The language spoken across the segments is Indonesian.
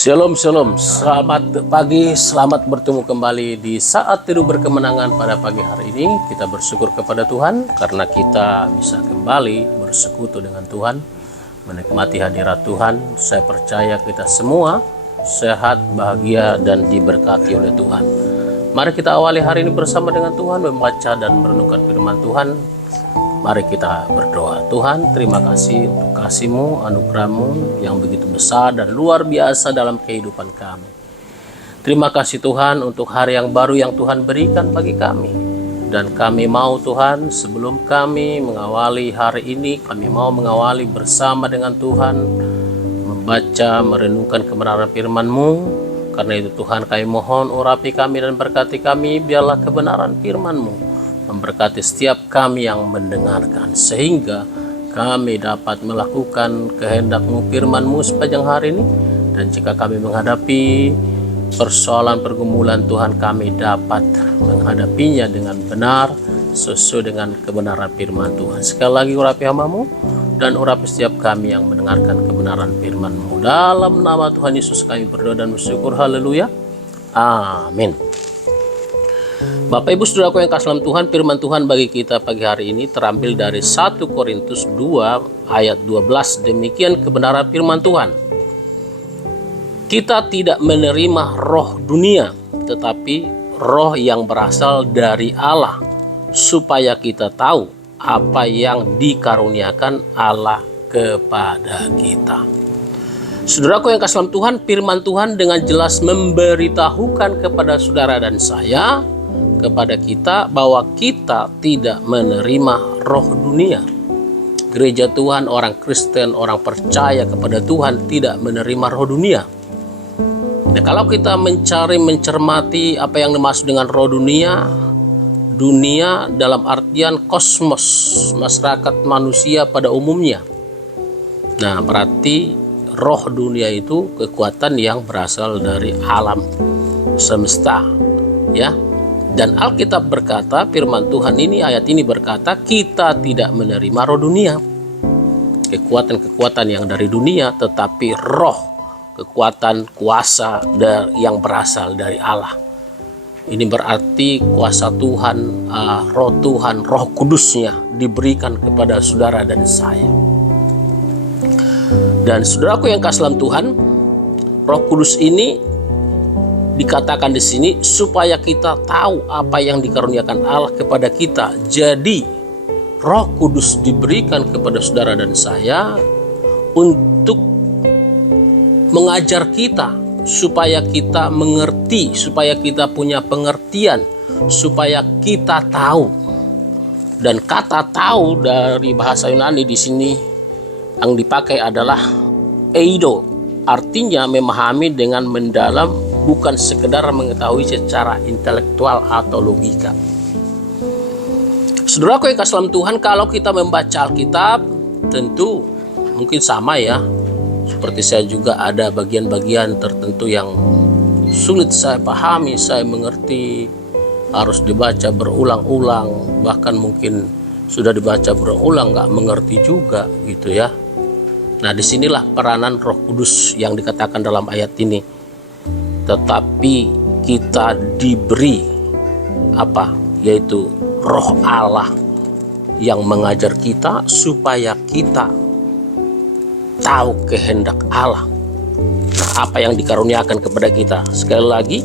Shalom, shalom. Selamat pagi, selamat bertemu kembali di saat tidur berkemenangan pada pagi hari ini. Kita bersyukur kepada Tuhan karena kita bisa kembali bersekutu dengan Tuhan, menikmati hadirat Tuhan. Saya percaya kita semua sehat, bahagia, dan diberkati oleh Tuhan. Mari kita awali hari ini bersama dengan Tuhan, membaca dan merenungkan firman Tuhan. Mari kita berdoa. Tuhan, terima kasih untuk kasih-Mu, anugerah-Mu yang begitu besar dan luar biasa dalam kehidupan kami. Terima kasih Tuhan untuk hari yang baru yang Tuhan berikan bagi kami. Dan kami mau Tuhan, sebelum kami mengawali hari ini, kami mau mengawali bersama dengan Tuhan, membaca, merenungkan kebenaran firman-Mu. Karena itu Tuhan, kami mohon urapi kami dan berkati kami, biarlah kebenaran firman-Mu memberkati setiap kami yang mendengarkan, sehingga kami dapat melakukan kehendak-Mu, firman-Mu sepanjang hari ini. Dan jika kami menghadapi persoalan pergumulan Tuhan, kami dapat menghadapinya dengan benar sesuai dengan kebenaran firman Tuhan. Sekali lagi urapi hamba-Mu dan urapi setiap kami yang mendengarkan kebenaran firman-Mu. Dalam nama Tuhan Yesus kami berdoa dan bersyukur. Haleluya. Amin. Bapak Ibu Saudaraku yang kasih dalam Tuhan, firman Tuhan bagi kita pagi hari ini terambil dari 1 Korintus 2 ayat 12. Demikian kebenaran firman Tuhan. Kita tidak menerima roh dunia, tetapi roh yang berasal dari Allah, supaya kita tahu apa yang dikaruniakan Allah kepada kita. Saudaraku yang kasih dalam Tuhan, firman Tuhan dengan jelas memberitahukan kepada saudara dan saya, kepada kita, bahwa kita tidak menerima roh dunia. Gereja Tuhan, orang Kristen, orang percaya kepada Tuhan tidak menerima roh dunia. Nah, kalau kita mencermati apa yang dimaksud dengan roh dunia, dunia dalam artian kosmos, masyarakat manusia pada umumnya. Nah, berarti roh dunia itu kekuatan yang berasal dari alam semesta, ya. Dan Alkitab berkata, firman Tuhan ini, ayat ini berkata, kita tidak menerima roh dunia, kekuatan-kekuatan yang dari dunia, tetapi roh, kekuatan, kuasa yang berasal dari Allah. Ini berarti kuasa Tuhan, roh Tuhan, roh kudusnya diberikan kepada saudara dan saya. Dan saudaraku yang kasih dalam Tuhan, roh kudus ini dikatakan di sini supaya kita tahu apa yang dikaruniakan Allah kepada kita. Jadi Roh Kudus diberikan kepada saudara dan saya untuk mengajar kita, supaya kita mengerti, supaya kita punya pengertian, supaya kita tahu. Dan kata tahu dari bahasa Yunani di sini yang dipakai adalah eido, artinya memahami dengan mendalam, bukan sekedar mengetahui secara intelektual atau logika. Saudaraku yang kasih dalam Tuhan, kalau kita membaca Alkitab, tentu mungkin sama ya. Seperti saya juga ada bagian-bagian tertentu yang sulit saya pahami, saya mengerti, harus dibaca berulang-ulang, bahkan mungkin sudah dibaca berulang nggak mengerti juga gitu ya. Nah, disinilah peranan Roh Kudus yang dikatakan dalam ayat ini. Tetapi kita diberi apa? Yaitu roh Allah yang mengajar kita supaya kita tahu kehendak Allah. Nah, apa yang dikaruniakan kepada kita? Sekali lagi,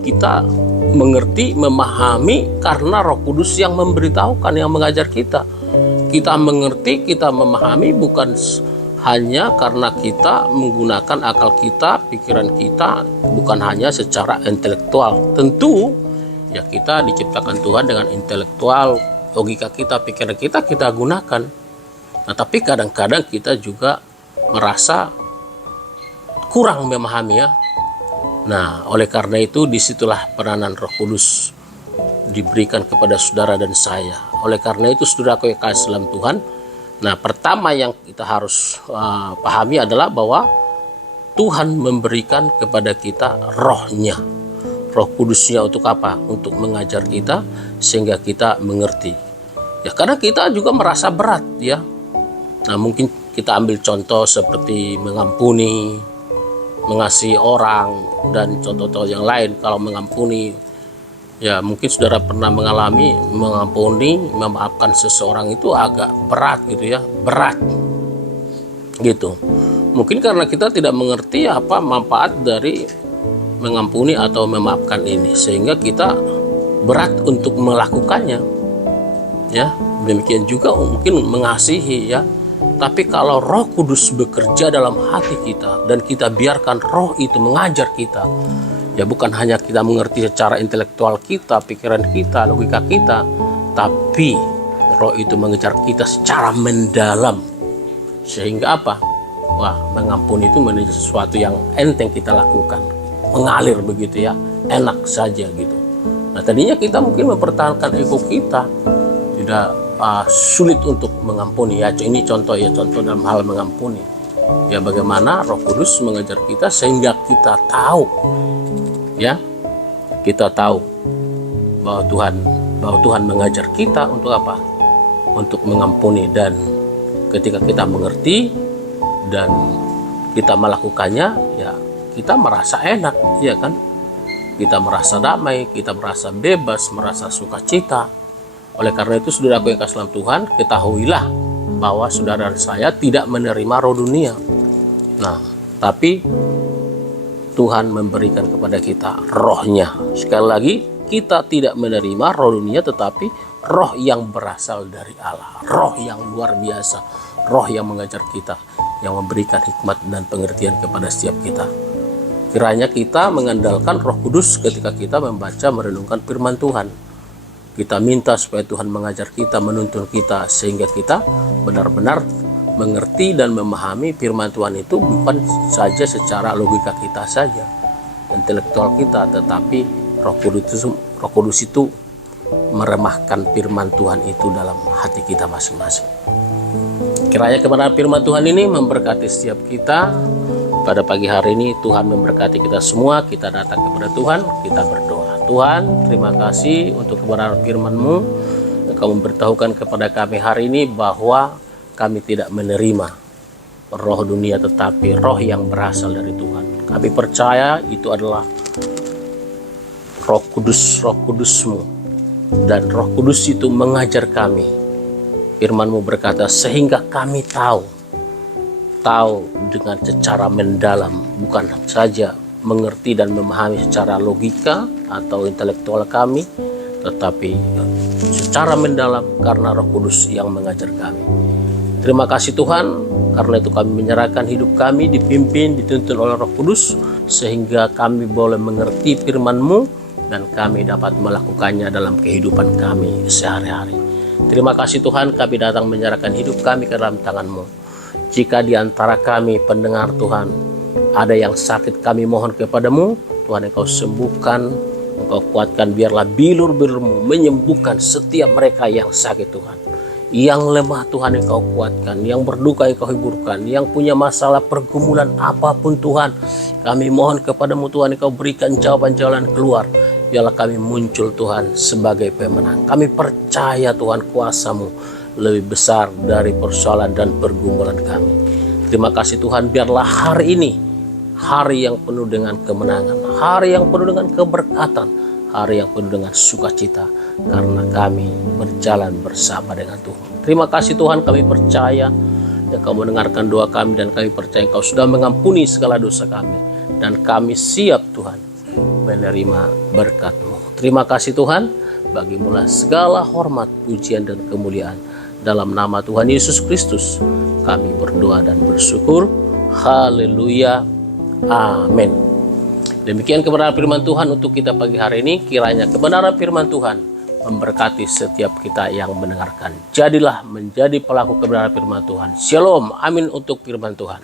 kita mengerti, memahami karena Roh Kudus yang memberitahukan, yang mengajar kita. Kita mengerti, kita memahami bukan hanya karena kita menggunakan akal kita, pikiran kita, bukan hanya secara intelektual. Tentu ya, kita diciptakan Tuhan dengan intelektual, logika kita, pikiran kita gunakan. Nah, tapi kadang-kadang kita juga merasa kurang memahami ya. Nah, oleh karena itu disitulah peranan Roh Kudus diberikan kepada saudara dan saya. Oleh karena itu saudaraku yang kasih dalam Tuhan, nah, pertama yang kita harus pahami adalah bahwa Tuhan memberikan kepada kita rohnya. Roh Kudusnya untuk apa? Untuk mengajar kita sehingga kita mengerti. Ya, karena kita juga merasa berat ya. Nah, mungkin kita ambil contoh seperti mengampuni, mengasihi orang, dan contoh-contoh yang lain. Kalau mengampuni, ya mungkin saudara pernah mengalami mengampuni, memaafkan seseorang itu agak berat gitu ya, berat gitu. Mungkin karena kita tidak mengerti apa manfaat dari mengampuni atau memaafkan ini, sehingga kita berat untuk melakukannya. Ya, demikian juga mungkin mengasihi ya. Tapi kalau Roh Kudus bekerja dalam hati kita dan kita biarkan Roh itu mengajar kita, ya bukan hanya kita mengerti secara intelektual kita, pikiran kita, logika kita, tapi Roh itu mengejar kita secara mendalam. Sehingga apa? Wah, mengampuni itu menjadi sesuatu yang enteng kita lakukan, mengalir begitu ya, enak saja gitu. Nah, tadinya kita mungkin mempertahankan ego kita, tidak sulit untuk mengampuni ya. Ini contoh dalam hal mengampuni ya, bagaimana Roh Kudus mengajar kita sehingga kita tahu ya, kita tahu bahwa Tuhan mengajar kita untuk apa? Untuk mengampuni. Dan ketika kita mengerti dan kita melakukannya, ya kita merasa enak, ya kan? Kita merasa damai, kita merasa bebas, merasa sukacita. Oleh karena itu, saudaraku yang kasih dalam Tuhan, ketahuilah bahwa saudara saya tidak menerima roh dunia. Nah, tapi Tuhan memberikan kepada kita rohnya. Sekali lagi, kita tidak menerima roh dunia, tetapi roh yang berasal dari Allah. Roh yang luar biasa, roh yang mengajar kita, yang memberikan hikmat dan pengertian kepada setiap kita. Kiranya kita mengandalkan Roh Kudus ketika kita membaca, merenungkan firman Tuhan. Kita minta supaya Tuhan mengajar kita, menuntun kita, sehingga kita benar-benar mengerti dan memahami firman Tuhan itu bukan saja secara logika kita saja, intelektual kita, tetapi Roh Kudus itu meremahkan firman Tuhan itu dalam hati kita masing-masing. Kiranya kebenaran firman Tuhan ini memberkati setiap kita. Pada pagi hari ini Tuhan memberkati kita semua. Kita datang kepada Tuhan, kita berdoa. Tuhan, terima kasih untuk kebenaran firman-Mu. Engkau memberitahukan kepada kami hari ini bahwa kami tidak menerima roh dunia, tetapi roh yang berasal dari Tuhan. Kami percaya itu adalah Roh Kudus-Mu. Dan Roh Kudus itu mengajar kami. Firman-Mu berkata, sehingga kami tahu dengan secara mendalam, bukan saja mengerti dan memahami secara logika atau intelektual kami, tetapi secara mendalam karena Roh Kudus yang mengajar kami. Terima kasih Tuhan, karena itu kami menyerahkan hidup kami, dipimpin, dituntun oleh Roh Kudus, sehingga kami boleh mengerti firman-Mu dan kami dapat melakukannya dalam kehidupan kami sehari-hari. Terima kasih Tuhan, kami datang menyerahkan hidup kami ke dalam tangan-Mu. Jika di antara kami pendengar Tuhan ada yang sakit, kami mohon kepadamu Tuhan, Engkau sembuhkan, Engkau kuatkan, biarlah bilur-bilur-Mu menyembuhkan setiap mereka yang sakit Tuhan. Yang lemah Tuhan Engkau kuatkan, yang berduka Engkau hiburkan, yang punya masalah pergumulan apapun Tuhan, kami mohon kepadamu Tuhan, Engkau berikan jawaban-jawaban keluar. Biarlah kami muncul Tuhan sebagai pemenang. Kami percaya Tuhan kuasa-Mu lebih besar dari persoalan dan pergumulan kami. Terima kasih Tuhan, biarlah hari ini hari yang penuh dengan kemenangan, hari yang penuh dengan keberkatan, hari yang penuh dengan sukacita, karena kami berjalan bersama dengan Tuhan. Terima kasih Tuhan, kami percaya Engkau mendengarkan doa kami, dan kami percaya Engkau sudah mengampuni segala dosa kami, dan kami siap Tuhan menerima berkat-Mu. Terima kasih Tuhan, bagimu segala hormat, pujian, dan kemuliaan. Dalam nama Tuhan Yesus Kristus kami berdoa dan bersyukur. Haleluya. Amin. Demikian kebenaran firman Tuhan untuk kita pagi hari ini. Kiranya kebenaran firman Tuhan memberkati setiap kita yang mendengarkan. Jadilah menjadi pelaku kebenaran firman Tuhan. Shalom. Amin untuk firman Tuhan.